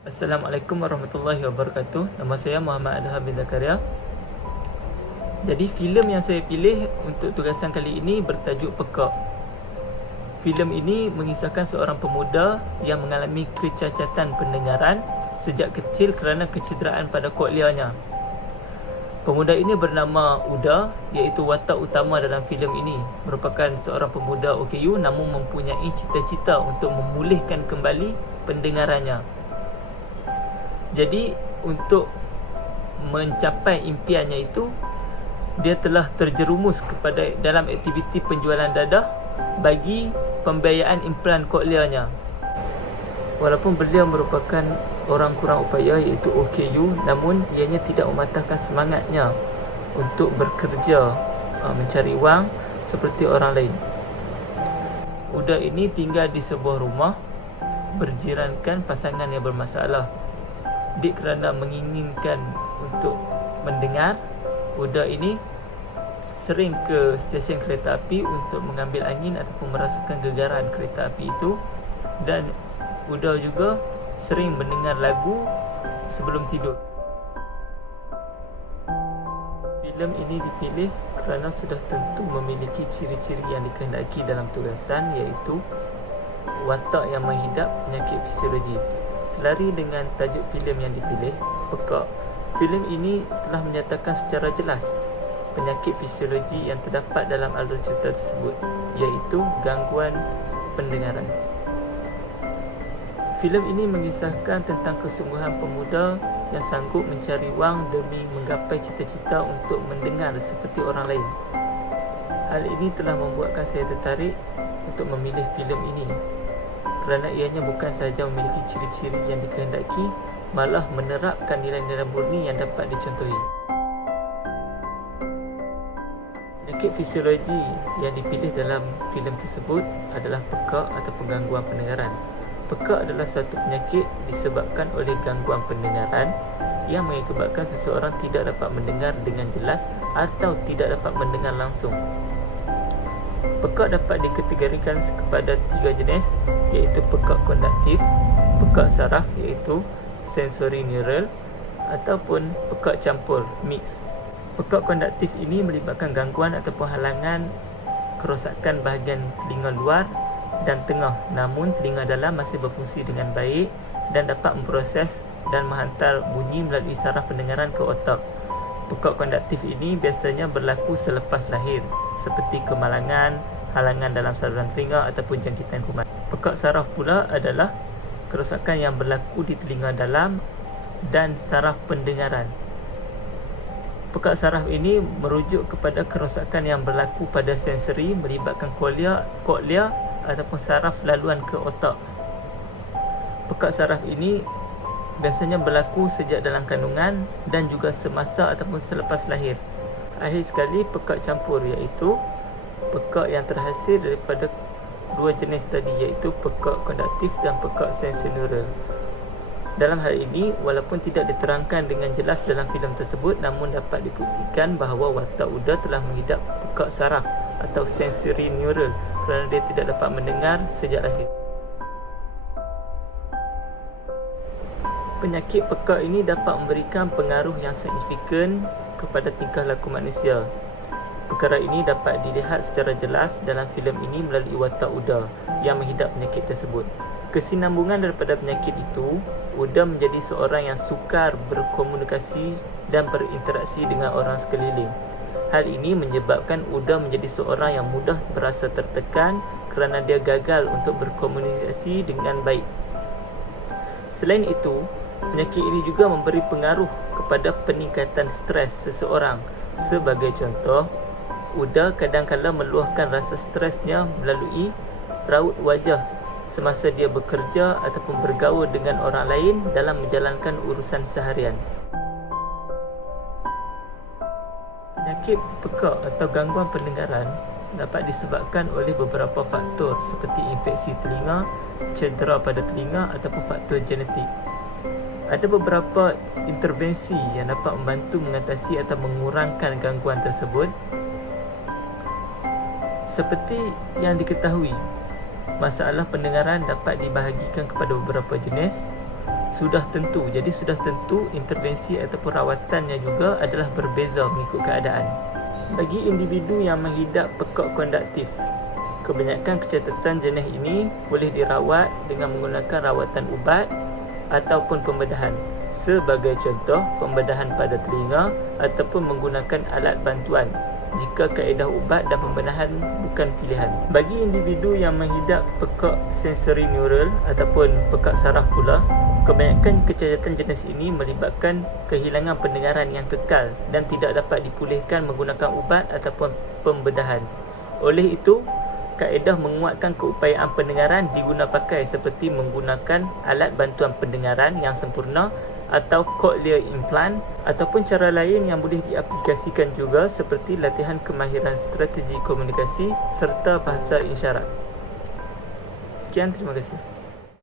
Assalamualaikum warahmatullahi wabarakatuh. Nama saya Muhammad Adham bin Zakaria. Jadi filem yang saya pilih untuk tugasan kali ini bertajuk Pekak. Filem ini mengisahkan seorang pemuda yang mengalami kecacatan pendengaran sejak kecil kerana kecederaan pada kokleanya. Pemuda ini bernama Uda, iaitu watak utama dalam filem ini. Merupakan seorang pemuda OKU namun mempunyai cita-cita untuk memulihkan kembali pendengarannya. Jadi untuk mencapai impiannya itu, dia telah terjerumus kepada dalam aktiviti penjualan dadah bagi pembiayaan implan kokleanya. Walaupun beliau merupakan orang kurang upaya iaitu OKU, namun ianya tidak mematahkan semangatnya untuk bekerja mencari wang seperti orang lain. Uda ini tinggal di sebuah rumah berjirankan pasangan yang bermasalah. Dia kerana menginginkan untuk mendengar, Uda ini sering ke stesen kereta api untuk mengambil angin ataupun merasakan gegaran kereta api itu. Dan Uda juga sering mendengar lagu sebelum tidur. Filem ini dipilih kerana sudah tentu memiliki ciri-ciri yang dikehendaki dalam tugasan, iaitu watak yang menghidap penyakit fisiologi. Selari dengan tajuk filem yang dipilih, Pekak, filem ini telah menyatakan secara jelas penyakit fisiologi yang terdapat dalam alur cerita tersebut, iaitu gangguan pendengaran. Filem ini mengisahkan tentang kesungguhan pemuda yang sanggup mencari wang demi menggapai cita-cita untuk mendengar seperti orang lain. Hal ini telah membuatkan saya tertarik untuk memilih filem ini, kerana ianya bukan sahaja memiliki ciri-ciri yang dikehendaki, malah menerapkan nilai-nilai murni yang dapat dicontohi. Penyakit fisiologi yang dipilih dalam filem tersebut adalah pekak atau gangguan pendengaran. Pekak adalah satu penyakit disebabkan oleh gangguan pendengaran yang mengakibatkan seseorang tidak dapat mendengar dengan jelas atau tidak dapat mendengar langsung. Pekak dapat dikategorikan kepada 3 jenis, iaitu pekak konduktif, pekak saraf iaitu sensory neural, ataupun pekak campur mix. Pekak konduktif ini melibatkan gangguan ataupun halangan kerosakan bahagian telinga luar dan tengah, namun telinga dalam masih berfungsi dengan baik dan dapat memproses dan menghantar bunyi melalui saraf pendengaran ke otak. Pekak konduktif ini biasanya berlaku selepas lahir, seperti kemalangan, halangan dalam saluran telinga ataupun jangkitan kuman. Pekak saraf pula adalah kerosakan yang berlaku di telinga dalam dan saraf pendengaran. Pekak saraf ini merujuk kepada kerosakan yang berlaku pada sensori melibatkan koklea ataupun saraf laluan ke otak. Pekak saraf ini biasanya berlaku sejak dalam kandungan dan juga semasa ataupun selepas lahir. Akhir sekali, pekak campur iaitu pekak yang terhasil daripada 2 jenis tadi, iaitu pekak konduktif dan pekak sensorineural. Dalam hal ini, walaupun tidak diterangkan dengan jelas dalam filem tersebut, namun dapat dibuktikan bahawa watak Uda telah menghidap pekak saraf atau sensory neural kerana dia tidak dapat mendengar sejak lahir. Penyakit pekak ini dapat memberikan pengaruh yang signifikan kepada tingkah laku manusia. Perkara ini dapat dilihat secara jelas dalam filem ini melalui watak Uda yang menghidap penyakit tersebut. Kesinambungan daripada penyakit itu, Uda menjadi seorang yang sukar berkomunikasi dan berinteraksi dengan orang sekeliling. Hal ini menyebabkan Uda menjadi seorang yang mudah berasa tertekan kerana dia gagal untuk berkomunikasi dengan baik. Selain itu, penyakit ini juga memberi pengaruh kepada peningkatan stres seseorang. Sebagai contoh, Uda kadang-kadang meluahkan rasa stresnya melalui raut wajah semasa dia bekerja ataupun bergaul dengan orang lain dalam menjalankan urusan seharian. Penyakit pekak atau gangguan pendengaran dapat disebabkan oleh beberapa faktor seperti infeksi telinga, cedera pada telinga ataupun faktor genetik. Ada beberapa intervensi yang dapat membantu mengatasi atau mengurangkan gangguan tersebut. Seperti yang diketahui, masalah pendengaran dapat dibahagikan kepada beberapa jenis. sudah tentu. Jadi sudah tentu intervensi ataupun rawatannya juga adalah berbeza mengikut keadaan. Bagi individu yang mengidap pekak konduktif, kebanyakan kecacatan jenis ini boleh dirawat dengan menggunakan rawatan ubat ataupun pembedahan. Sebagai contoh, pembedahan pada telinga ataupun menggunakan alat bantuan jika kaedah ubat dan pembedahan bukan pilihan. Bagi individu yang mengidap pekak sensori neural ataupun pekak saraf pula, kebanyakan kecacatan jenis ini melibatkan kehilangan pendengaran yang kekal dan tidak dapat dipulihkan menggunakan ubat ataupun pembedahan. Oleh itu, kaedah menguatkan keupayaan pendengaran digunapakai seperti menggunakan alat bantuan pendengaran yang sempurna atau cochlear implant, ataupun cara lain yang boleh diaplikasikan juga seperti latihan kemahiran strategi komunikasi serta bahasa isyarat. Sekian, terima kasih.